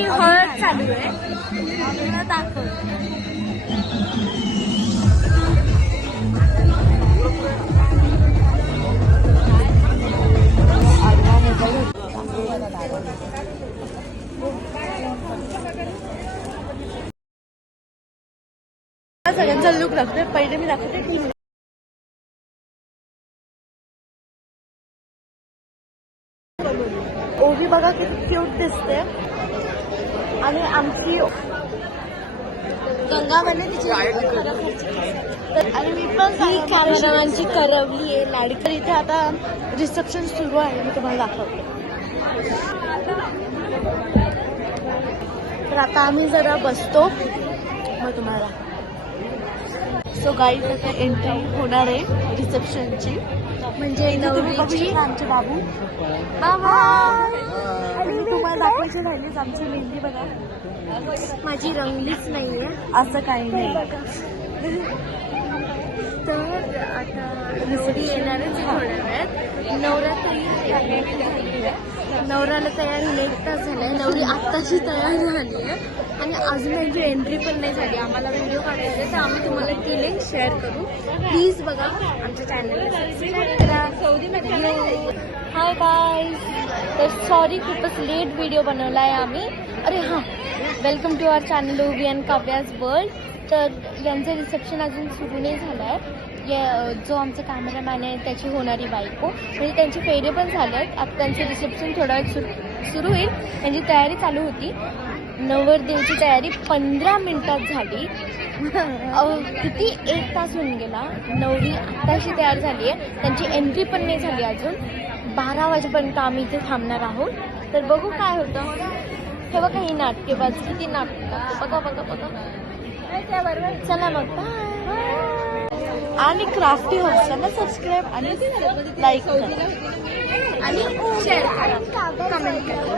आमची हळद चालू आहे. तुम्हाला दाखव. सगळ्यांचा लुक लागतोय. पहिले मी दाखवते की ओवी बघा किती क्यूट दिसते. आणि आमची गंगावाने तिची आणि मी पण कॅमेरामॅनची करवली आहे लाडकर. इथे आता रिसेप्शन सुरू आहे. मी तुम्हाला दाखवते. तर आता आम्ही जरा बसतो मग तुम्हाला. सो गाईज आता एंट्री होणार आहे रिसेप्शनची. म्हणजे आमचे बाबू आणि तुम्हाला दाखवायची राहिलीच आमची मेहंदी बघा. माझी रंगलीच नाहीये. असं काही नाही. तर आता नवरी येणारच थोड्या वेळात. नवऱ्याला तयार होणे 1 तास झालाय. नवरी आत्ताची तयार झाली आहे आणि अजून त्यांची एंट्री पण नाही झाली. आम्हाला व्हिडिओ काढायचे तर आम्ही तुम्हाला ती लिंक शेअर करू. प्लीज बघा आमच्या चॅनलला सबस्क्राईब करा. Hi guys. तर सॉरी खूपच लेट व्हिडिओ बनवला आहे आम्ही. अरे हां, वेलकम टू आवर चॅनल ओवी अँड काव्याज वर्ल्ड. तर यांचं रिसेप्शन अजून सुरू नाही झालं आहे. जो आमचा कॅमेरामॅन आहे त्याची होणारी बायको, म्हणजे त्यांचे फेरे पण झाले आहेत. आता त्यांचं रिसेप्शन थोडा वेळ सुरू होईल. त्यांची तयारी चालू होती. नवरदेवची तयारी 15 मिनिटात झाली. किती 1 तास होऊन गेला. नवरी आत्ताशी तयार झाली आहे. त्यांची एंट्री पण नाही झाली अजून. 12 वाजेपर्यंत आम्ही इथे थांबणार आहोत. तर बघू काय होतं. हे बघा ही नाटकेबाज किती नाटक. बघा बघा बघा. चला मग बाय. आणि क्राफ्टी हाऊसला सबस्क्राईब आणि लाईक करा आणि शेअर करा, कमेंट करा.